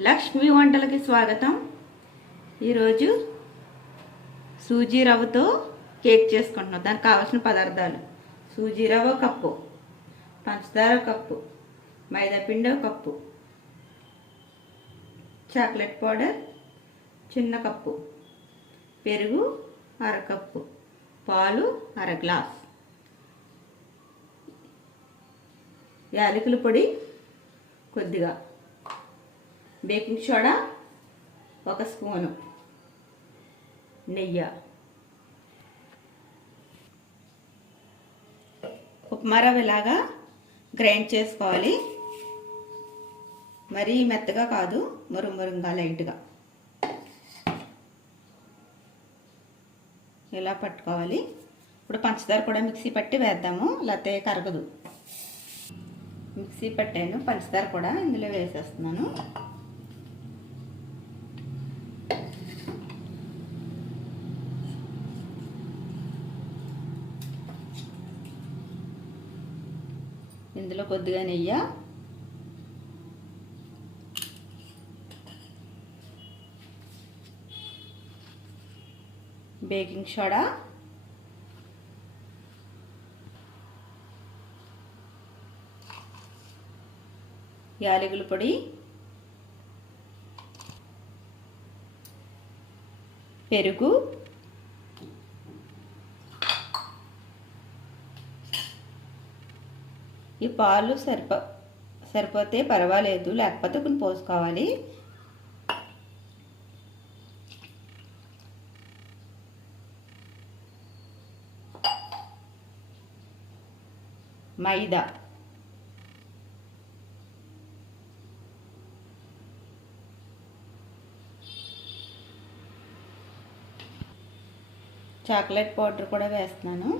లక్ష్మి వంటలకి స్వాగతం. ఈరోజు సూజీ రవ్వతో కేక్ చేసుకుంటున్నాం. దానికి కావాల్సిన పదార్థాలు: సూజీ రవ్వ కప్పు, పంచదార కప్పు, మైదాపిండి కప్పు, చాక్లెట్ పౌడర్ చిన్న కప్పు, పెరుగు అరకప్పు, పాలు అర గ్లాస్, యాలకుల పొడి కొద్దిగా, బేకింగ్ సోడా 1 స్పూను, నెయ్యి. ఉప్మా రవ్వ ఇలాగా గ్రైండ్ చేసుకోవాలి. మరీ మెత్తగా కాదు, మురుమురుగా లైట్గా ఇలా పట్టుకోవాలి. ఇప్పుడు పంచదార కూడా మిక్సీ పట్టి వేద్దాము, లేకపోతే కరగదు. మిక్సీ పట్టాను, పంచదార కూడా ఇందులో వేసేస్తున్నాను. ఇందులో కొద్దిగా నెయ్యి, బేకింగ్ సోడా, యాలకుల పొడి, పెరుగు, ఈ పాలు సరిపోతే పర్వాలేదు, లేకపోతే కొన్ని పోసుకోవాలి. మైదా, చాక్లెట్ పౌడర్ కూడా వేస్తున్నాను.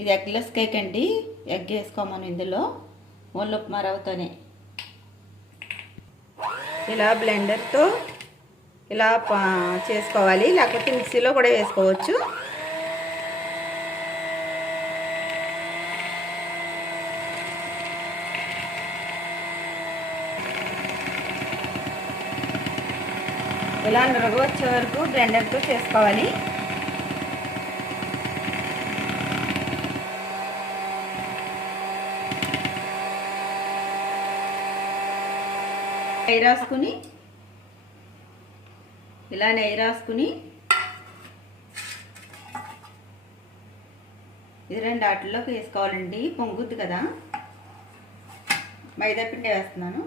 ఇది ఎగ్లెస్ కేక్ అండి, ఎగ్ వేసుకోమను ఇందులో, ఓన్లీ ఉప్మా రవ్వతోనే. ఇలా బ్లెండర్తో ఇలా చేసుకోవాలి, లేకపోతే మిక్సీలో కూడా వేసుకోవచ్చు. ఇలా నురగ వచ్చే వరకు బ్లెండర్తో చేసుకోవాలి. నెయ్యి రాసుకుని ఇలా నెయ్యి రాసుకుని ఇది 2 ఆటల్లోకి వేసుకోవాలండి, పొంగుద్ది కదా. మైదా పిండి వేస్తున్నాను.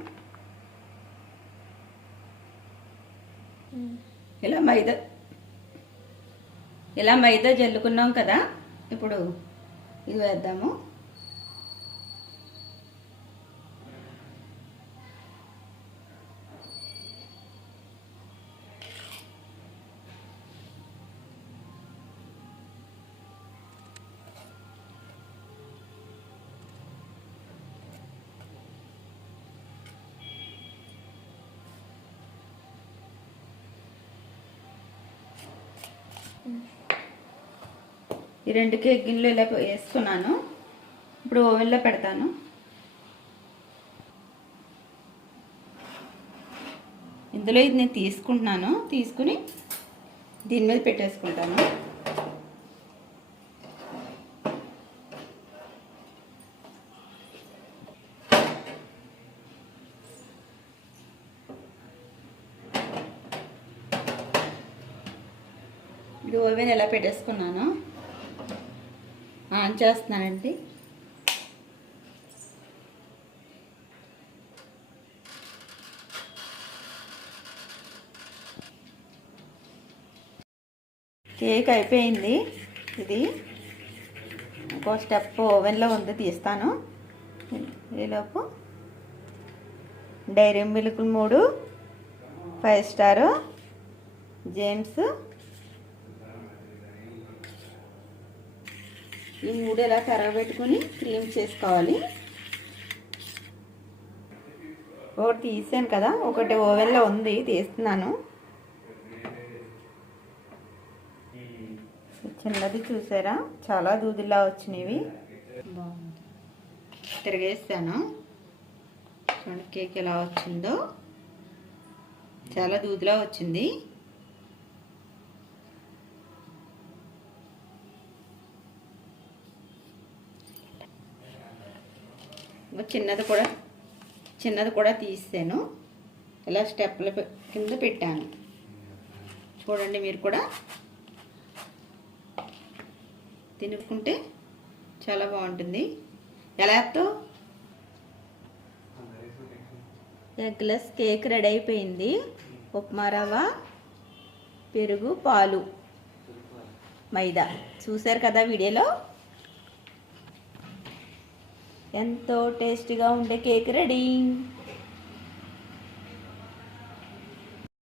ఇలా మైదా జల్లుకున్నాం కదా, ఇప్పుడు ఇది వేద్దాము. ఈ 2 కేక్ గిన్నెలు ఇలా వేసుకున్నాను. ఇప్పుడు ఓవెన్లో పెడతాను. ఇందులో ఇది నేను తీసుకుంటున్నాను, తీసుకుని దీని మీద పెట్టేసుకుంటాను. ఇది ఓవెన్ ఎలా పెట్టేసుకున్నాను, ఆన్ చేస్తున్నానండి. కేక్ అయిపోయింది. ఇది ఇంకో స్టెప్ ఓవెన్లో ఉంది, తీస్తాను. ఈలోపు డైరీ మిల్క్ 3, 5 స్టార్, జేమ్స్, ఈ 3 ఇలా కరగబెట్టుకుని క్రీమ్ చేసుకోవాలి. ఒకటి తీసాను కదా, ఒకటి ఓవెన్లో ఉంది, తీస్తున్నాను. చిన్నది చూసారా, చాలా దూదిలా వచ్చినవి. బాగుంది. తిరిగేస్తాను. చూడండి కేక్ ఎలా వచ్చిందో, చాలా దూదిలా వచ్చింది. చిన్నది కూడా తీసాను. ఇలా స్టెప్ల కింద పెట్టాను. చూడండి మీరు కూడా తినుకుంటే చాలా బాగుంటుంది. ఎలా వేస్తావు? ఎగ్లెస్ కేక్ రెడీ అయిపోయింది. ఉప్మా రవ్వ, పెరుగు, పాలు, మైదా చూశారు కదా వీడియోలో. ఎంతో టేస్టీగా ఉండే కేక్ రెడీ.